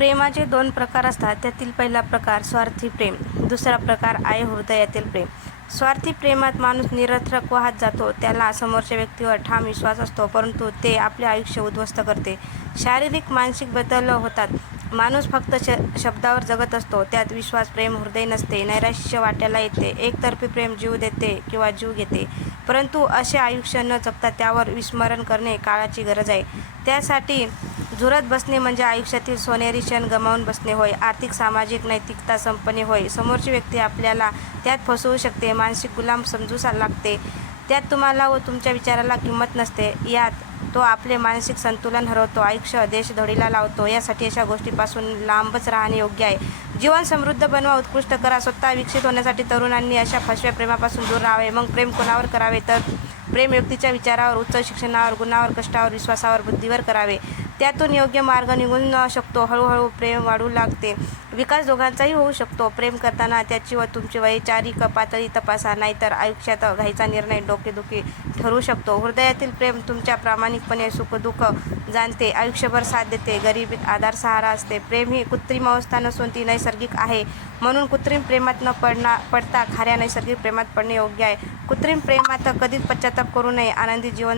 प्रेमाचे दोन प्रकार असतात. त्यातील पहिला प्रकार स्वार्थी प्रेम, दुसरा प्रकार आहे हृदयातील प्रेम. स्वार्थी प्रेमात माणूस निरर्थक वाहत जातो. त्याला समोरच्या व्यक्तीवर ठाम विश्वास असतो, परंतु ते आपले आयुष्य उद्ध्वस्त करते. शारीरिक मानसिक बदल होतात. माणूस फक्त शब्दावर जगत असतो. त्यात विश्वास, प्रेम, हृदय नसते. नैराश्य वाट्याला येते. एकतर्फी प्रेम जीव देते किंवा जीव घेते, परंतु असे आयुष्य न जगता त्यावर विस्मरण करणे काळाची गरज आहे. त्यासाठी झुरत बसणे म्हणजे आयुष्यातील सोनेरी क्षण गमावून बसणे होय. आर्थिक, सामाजिक, नैतिकता संपणे होय. समोरची व्यक्ती आपल्याला त्यात फसवू शकते, मानसिक गुलाम समजू लागते. त्यात तुम्हाला व तुमच्या विचाराला किंमत नसते. यात तो आपले मानसिक संतुलन हरवतो, आयुष्य देशधडीला लावतो. यासाठी अशा गोष्टीपासून लांबच राहणे योग्य आहे. जीवन समृद्ध बनवा, उत्कृष्ट करा. स्वतः विकसित होण्यासाठी तरुणांनी अशा फसव्या प्रेमापासून दूर राहावे. मग प्रेम कोणावर करावे तर प्रेम व्यक्तीच्या विचारावर, उच्च शिक्षणावर, गुणावर, कष्टावर, विश्वासावर, बुद्धीवर करावे. त्यातून योग्य मार्ग निघून शकतो. हळूहळू प्रेम वाढू लागते. विकास दोघांचाही होऊ शकतो. प्रेम करताना त्याची व तुमची वैचारिक पातळी तपासा, नाहीतर आयुष्यात घाईचा निर्णय डोकेदुखी ठरू शकतो. हृदयातील प्रेम तुमच्या प्रामाणिकपणे सुखदुःख जाणते, आयुष्यभर साथ देते, गरिबीत आधार सहारा असते. प्रेम ही कृत्रिम अवस्था नसून ती नैसर्गिक आहे. म्हणून कृत्रिम प्रेमात न पडता खऱ्या नैसर्गिक प्रेमात पडणे योग्य आहे. कृत्रिम प्रेमात कधीच पश्चाताप करू नये. आनंदी जीवन